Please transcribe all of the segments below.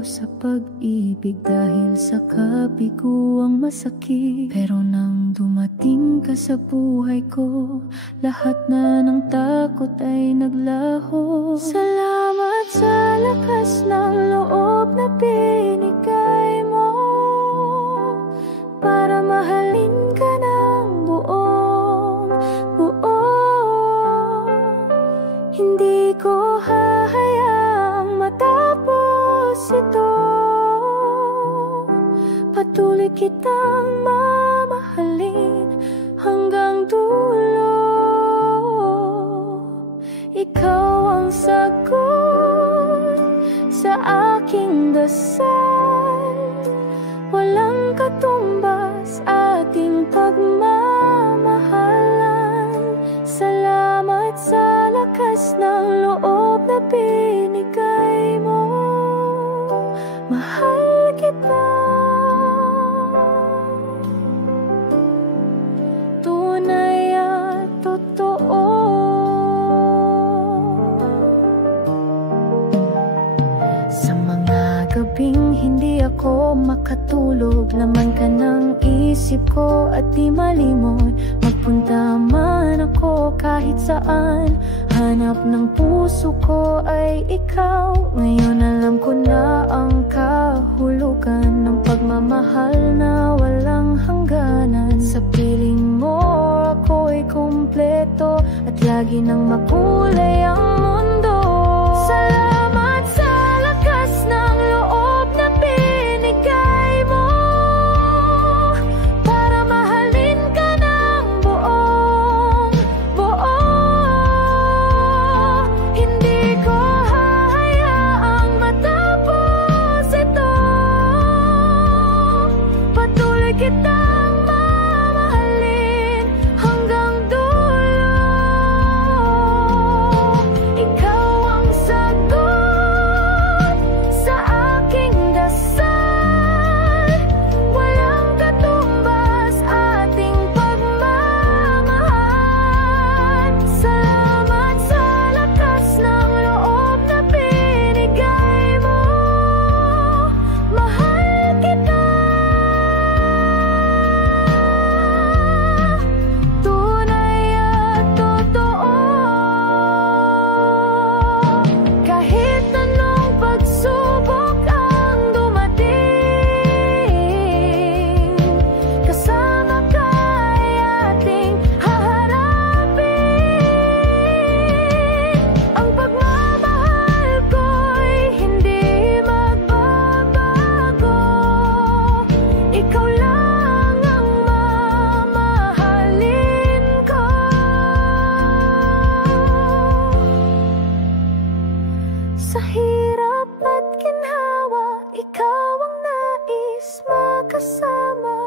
sa pag-ibig dahil sa kabiguang masakit. Pero nang dumating ka sa buhay ko, lahat na ng takot ay naglaho. Salamat sa lakas ng loob na binigay mo para mahalin ka ng buong buo. Hindi ko hahayaang matapos ito. Patuloy kitang mamahalin hanggang dulo. Ikaw ang sagot sa aking dasal. Walang katumbas ating pagmamahalan. Salamat sa lakas ng loob na binigay mo. Mahal kita. Tunay at totoo. Sa mga gabing hindi ako makatulog, laman ka ng isip ko at di malimot. Magpunta man ako kahit saan, hanap ng puso ko ay ikaw. Ngayon alam ko na ang kahulugan ng pagmamahal na walang hangganan. Sa piling mo ako'y kumpleto at lagi nang makulay ang mundo. Salamat sa lakas ng loob na binigay mo para mahalin ka ng buong buo. Hindi ko hahayaang matapos ito. Patuloy kitang mamahalin hanggang dulo. Ikaw ang sagot sa aking dasal. Walang katumbas ating pagmamahal. Salamat sa lakas ng loob na binigay mo. Mahal kita. Tunay at totoo. Kahit anong pagsubok ang dumating, kasama ka ay ating haharapin. Ang pagmamahal ko'y hindi magbabago. Ikaw lang ang mamahalin ko. Sa hirap at ginhawa, ikaw ang nais makasama.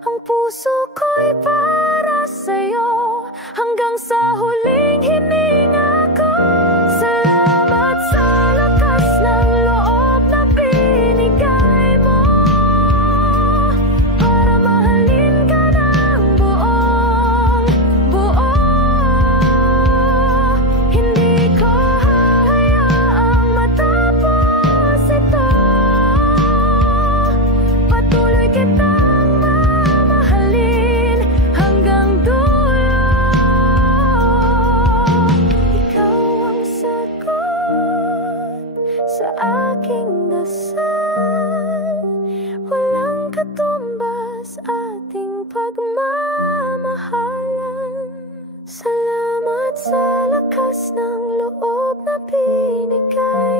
Ang puso ko'y para sa'yo hanggang sa huling hininga ko. Salamat sa lakas ng loob na binigay mo para mahalin ka ng buong buo. Hindi ko hahayaang matapos ito. Patuloy kitang mamahalin hanggang dulo. Ikaw ang sagot sa aking dasal. Walang katumbas ating pagmamahalan. Salamat sa lakas ng loob na binigay